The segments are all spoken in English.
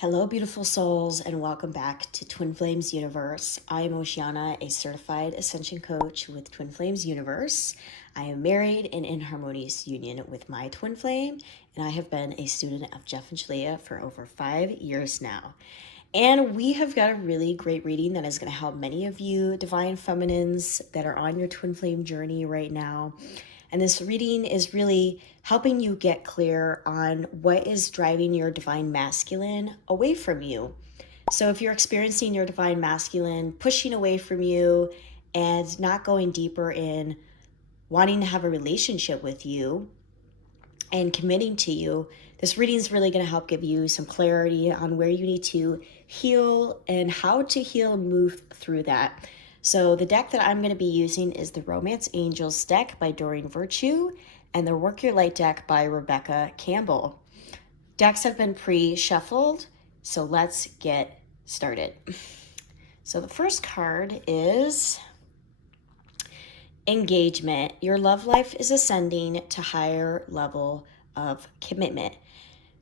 Hello, beautiful souls, and welcome back to Twin Flames Universe. I am Oceana, a certified Ascension coach with Twin Flames Universe. I am married and in harmonious union with my twin flame, and I have been a student of Jeff and Jalea for over 5 years now. And we have got a really great reading that is going to help many of you divine feminines that are on your twin flame journey right now. And this reading is really helping you get clear on what is driving your divine masculine away from you. So if you're experiencing your divine masculine pushing away from you and not going deeper in wanting to have a relationship with you and committing to you, this reading is really going to help give you some clarity on where you need to heal and how to heal and move through that. So the deck that I'm going to be using is the Romance Angels deck by Doreen Virtue and the Work Your Light deck by Rebecca Campbell. Decks have been pre-shuffled, so let's get started. So the first card is Engagement. Your love life is ascending to higher level of commitment.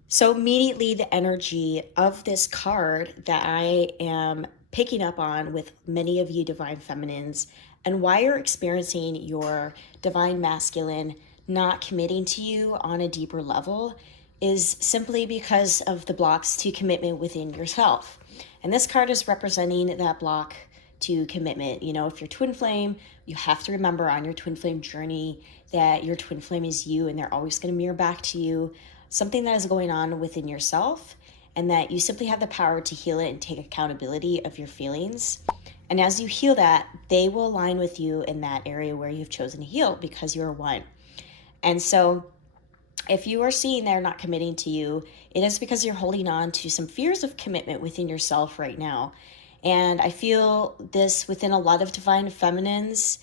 So immediately the energy of this card that I am picking up on with many of you divine feminines and why you're experiencing your divine masculine not committing to you on a deeper level is simply because of the blocks to commitment within yourself. And this card is representing that block to commitment. You know, if you're twin flame, you have to remember on your twin flame journey that your twin flame is you and they're always going to mirror back to you something that is going on within yourself, and that you simply have the power to heal it and take accountability of your feelings. And as you heal that, they will align with you in that area where you've chosen to heal because you're one. And so if you are seeing they're not committing to you, it is because you're holding on to some fears of commitment within yourself right now. And I feel this within a lot of divine feminines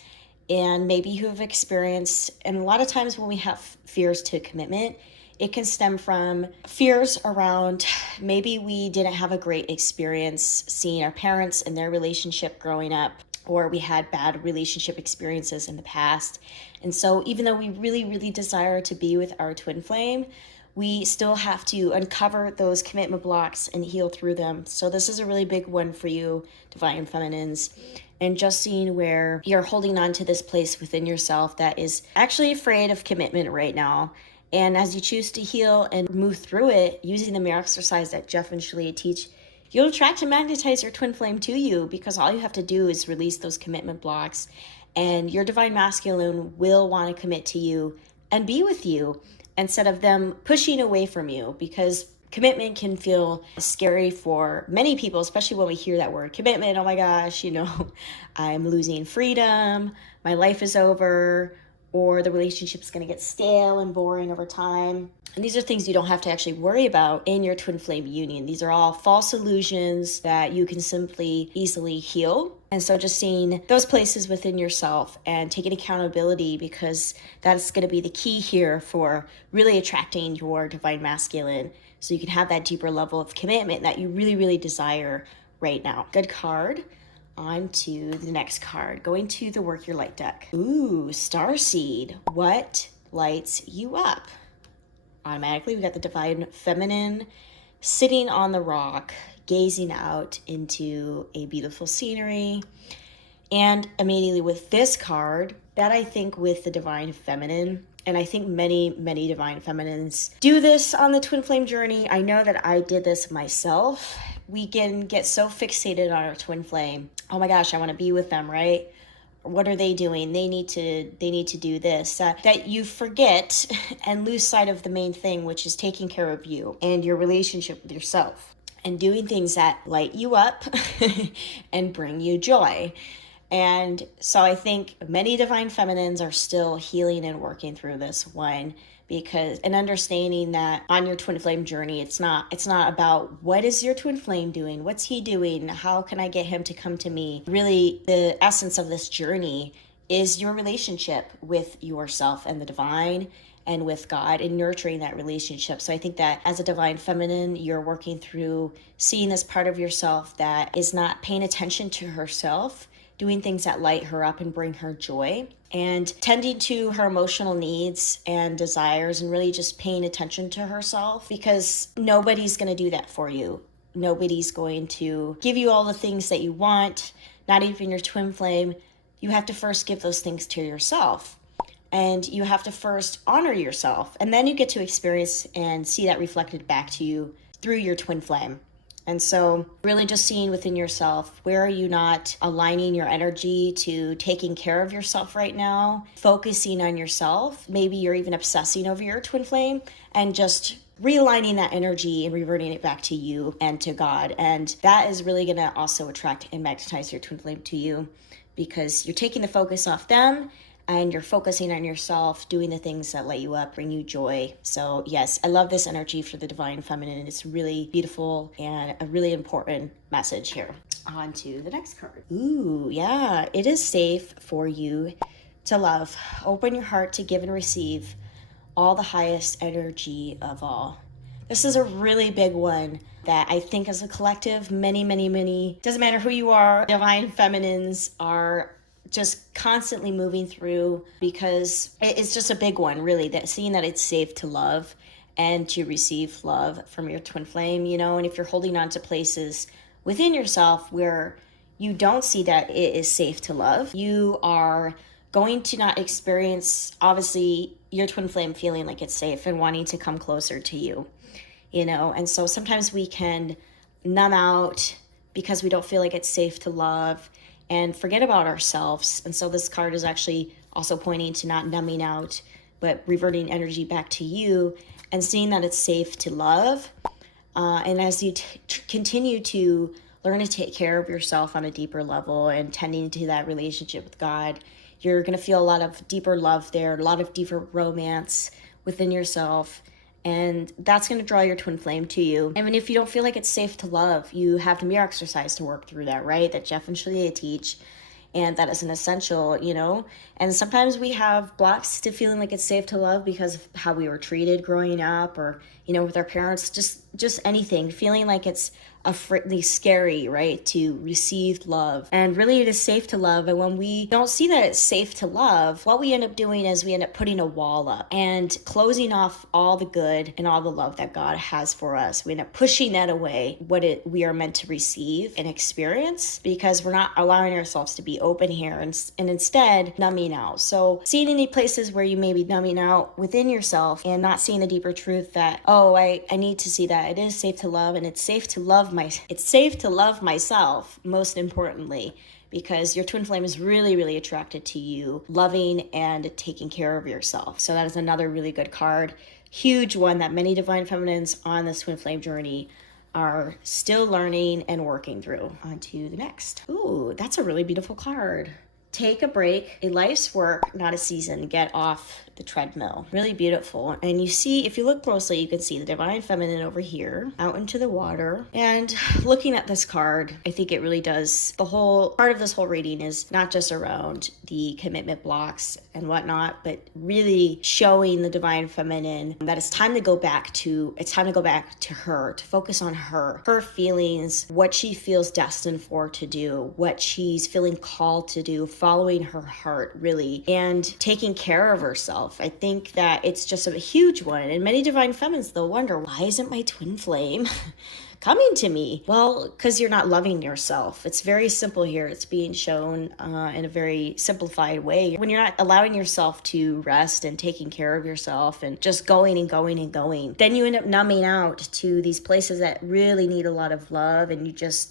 and maybe who have experienced, and a lot of times when we have fears to commitment, it can stem from fears around maybe we didn't have a great experience seeing our parents and their relationship growing up, or we had bad relationship experiences in the past. And so even though we really, really desire to be with our twin flame, we still have to uncover those commitment blocks and heal through them. So this is a really big one for you, divine feminines. And just seeing where you're holding on to this place within yourself that is actually afraid of commitment right now. And as you choose to heal and move through it, using the mirror exercise that Jeff and Jalea teach, you'll attract and magnetize your twin flame to you because all you have to do is release those commitment blocks and your divine masculine will want to commit to you and be with you instead of them pushing away from you, because commitment can feel scary for many people, especially when we hear that word commitment. Oh my gosh, I'm losing freedom, my life is over, or the relationship's going to get stale and boring over time. And these are things you don't have to actually worry about in your twin flame union. These are all false illusions that you can simply easily heal. And so just seeing those places within yourself and taking accountability, because that's going to be the key here for really attracting your divine masculine, so you can have that deeper level of commitment that you really, really desire right now. Good card. On to the next card, going to the Work Your Light deck. Ooh, Starseed. What lights you up? Automatically, we got the divine feminine sitting on the rock, gazing out into a beautiful scenery. And immediately with this card, that I think with the divine feminine, and I think many, many divine feminines do this on the twin flame journey. I know that I did this myself. We can get so fixated on our twin flame. Oh my gosh, I want to be with them, right? What are they doing? They need to do this. That you forget and lose sight of the main thing, which is taking care of you and your relationship with yourself and doing things that light you up and bring you joy. And so I think many divine feminines are still healing and working through this one, because and understanding that on your twin flame journey, it's not about what is your twin flame doing, what's he doing, how can I get him to come to me. Really, the essence of this journey is your relationship with yourself and the divine and with God, and nurturing that relationship. So I think that as a divine feminine, you're working through seeing this part of yourself that is not paying attention to herself, doing things that light her up and bring her joy, and tending to her emotional needs and desires, and really just paying attention to herself, because nobody's going to do that for you. Nobody's going to give you all the things that you want, not even your twin flame. You have to first give those things to yourself. And you have to first honor yourself. And then you get to experience and see that reflected back to you through your twin flame. And so really just seeing within yourself, where are you not aligning your energy to taking care of yourself right now, focusing on yourself. Maybe you're even obsessing over your twin flame, and just realigning that energy and reverting it back to you and to God. And that is really going to also attract and magnetize your twin flame to you, because you're taking the focus off them and you're focusing on yourself, doing the things that light you up, bring you joy. So yes, I love this energy for the divine feminine. It's really beautiful and a really important message here. On to the next card. Ooh, yeah, it is safe for you to love. Open your heart to give and receive all the highest energy of all. This is a really big one that I think as a collective, many, doesn't matter who you are, divine feminines are just constantly moving through, because it's just a big one, really, that seeing that it's safe to love and to receive love from your twin flame, you know. And if you're holding on to places within yourself where you don't see that it is safe to love, you are going to not experience, obviously, your twin flame feeling like it's safe and wanting to come closer to you, you know. And so sometimes we can numb out because we don't feel like it's safe to love and forget about ourselves. And so this card is actually also pointing to not numbing out, but reverting energy back to you and seeing that it's safe to love. And as you continue to learn to take care of yourself on a deeper level and tending to that relationship with God, you're going to feel a lot of deeper love there, a lot of deeper romance within yourself. And that's going to draw your twin flame to you. And if you don't feel like it's safe to love, you have the mirror exercise to work through that, right? That Jeff and Shalia teach. And that is an essential, you know. And sometimes we have blocks to feeling like it's safe to love because of how we were treated growing up, or, you know, with our parents, just anything, feeling like it's scary, right, to receive love. And really it is safe to love. And when we don't see that it's safe to love, what we end up doing is we end up putting a wall up and closing off all the good and all the love that God has for us. We end up pushing that away, we are meant to receive and experience, because we're not allowing ourselves to be open here, and instead numbing out. So seeing any places where you may be numbing out within yourself and not seeing the deeper truth that, oh, I need to see that it is safe to love, and it's safe to love myself, most importantly, because your twin flame is really attracted to you loving and taking care of yourself. So that is another really good card, huge one that many divine feminines on this twin flame journey are still learning and working through. On to the next. Ooh, that's a really beautiful card. Take a break, a life's work, not a season. Get off the treadmill. Really beautiful. And you see, if you look closely, you can see the divine feminine over here out into the water. And looking at this card, I think it really does, the whole part of this whole reading is not just around the commitment blocks and whatnot, but really showing the divine feminine that it's time to go back to her, to focus on her feelings, what she feels destined for to do, what she's feeling called to do, following her heart, really, and taking care of herself. I think that it's just a huge one. And many divine feminines, they'll wonder, why isn't my twin flame coming to me? Well, because you're not loving yourself. It's very simple here. It's being shown in a very simplified way. When you're not allowing yourself to rest and taking care of yourself and just going, then you end up numbing out to these places that really need a lot of love, and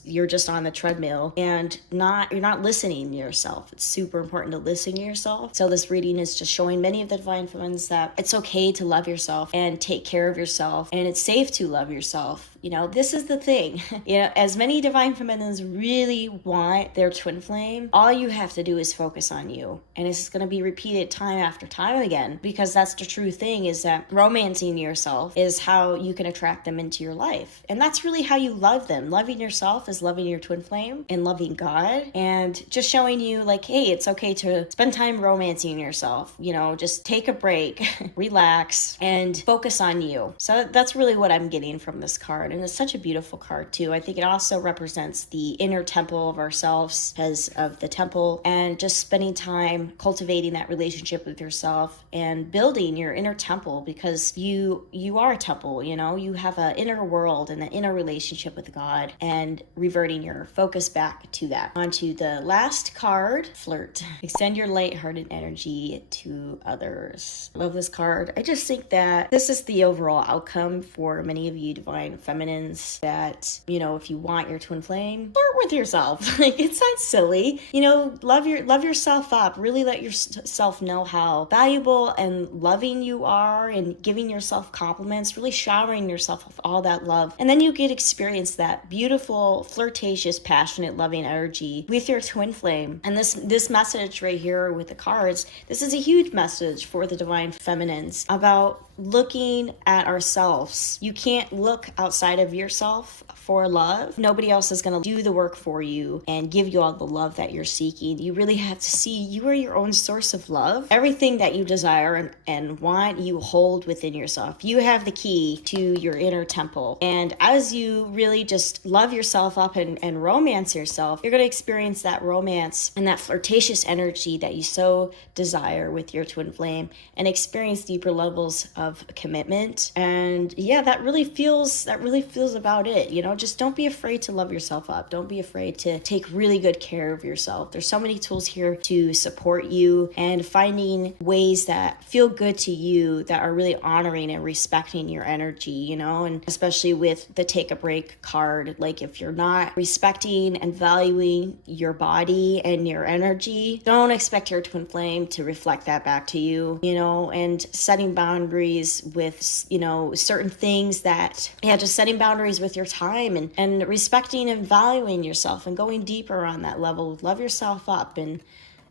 you're just on the treadmill and you're not listening to yourself. It's super important to listen to yourself. So this reading is just showing many of the divine feminines that it's okay to love yourself and take care of yourself, and it's safe to love yourself. You know, this is the thing. You know, as many divine feminines really want their twin flame, all you have to do is focus on you. And it's going to be repeated time after time again, because that's the true thing, is that romancing yourself is how you can attract them into your life. And that's really how you love them. Loving yourself is loving your twin flame and loving God, and just showing you like, hey, it's okay to spend time romancing yourself. You know, just take a break, relax, and focus on you. So that's really what I'm getting from this card. card, and it's such a beautiful card too. I think it also represents the inner temple of ourselves because of the temple, and just spending time cultivating that relationship with yourself and building your inner temple, because you are a temple, you know, you have an inner world and an inner relationship with God, and reverting your focus back to that. On to the last card, Flirt. Extend your lighthearted energy to others. Love this card. I just think that this is the overall outcome for many of you divine feminines, that, you know, if you want your twin flame, flirt with yourself. Like, it's not silly. You know, love yourself up. Really let yourself know how valuable and loving you are, and giving yourself compliments, really showering yourself with all that love. And then you get experience that beautiful, flirtatious, passionate, loving energy with your twin flame. And this message right here with the cards, this is a huge message for the divine feminines about looking at ourselves. You can't look outside of yourself for love. Nobody else is going to do the work for you and give you all the love that you're seeking. You really have to see you are your own source of love. Everything that you desire and want, you hold within yourself. You have the key to your inner temple. And as you really just love yourself up and romance yourself, you're going to experience that romance and that flirtatious energy that you so desire with your twin flame, and experience deeper levels of commitment. And yeah, that really feels about it. You know, just don't be afraid to love yourself up. Don't be afraid to take really good care of yourself. There's so many tools here to support you, and finding ways that feel good to you, that are really honoring and respecting your energy, you know, and especially with the take a break card. Like, if you're not respecting and valuing your body and your energy, don't expect your twin flame to reflect that back to you, you know. And setting boundaries with, you know, certain things that, yeah, just setting boundaries with your time, and respecting and valuing yourself, and going deeper on that level. Love yourself up. And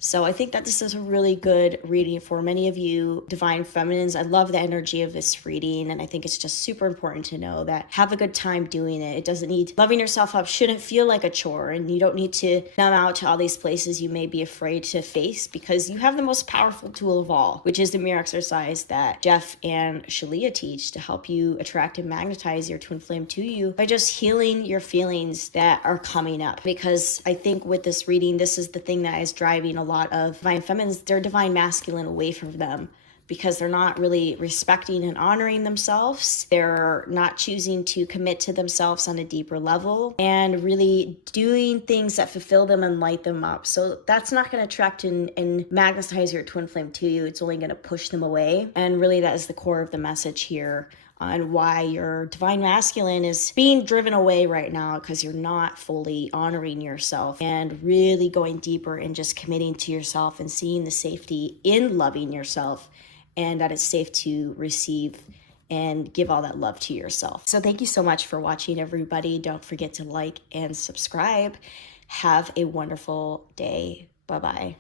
so I think that this is a really good reading for many of you divine feminines. I love the energy of this reading, and I think it's just super important to know that have a good time doing it. It doesn't need, loving yourself up shouldn't feel like a chore, and you don't need to numb out to all these places you may be afraid to face, because you have the most powerful tool of all, which is the mirror exercise that Jeff and Shalia teach to help you attract and magnetize your twin flame to you by just healing your feelings that are coming up. Because I think with this reading, this is the thing that is driving a lot of divine feminines, their divine masculine away from them, because they're not really respecting and honoring themselves. They're not choosing to commit to themselves on a deeper level, and really doing things that fulfill them and light them up. So that's not going to attract and magnetize your twin flame to you. It's only going to push them away. And really, that is the core of the message here on why your divine masculine is being driven away right now, because you're not fully honoring yourself and really going deeper and just committing to yourself and seeing the safety in loving yourself, and that it's safe to receive and give all that love to yourself. So thank you so much for watching, everybody. Don't forget to like and subscribe. Have a wonderful day. Bye-bye.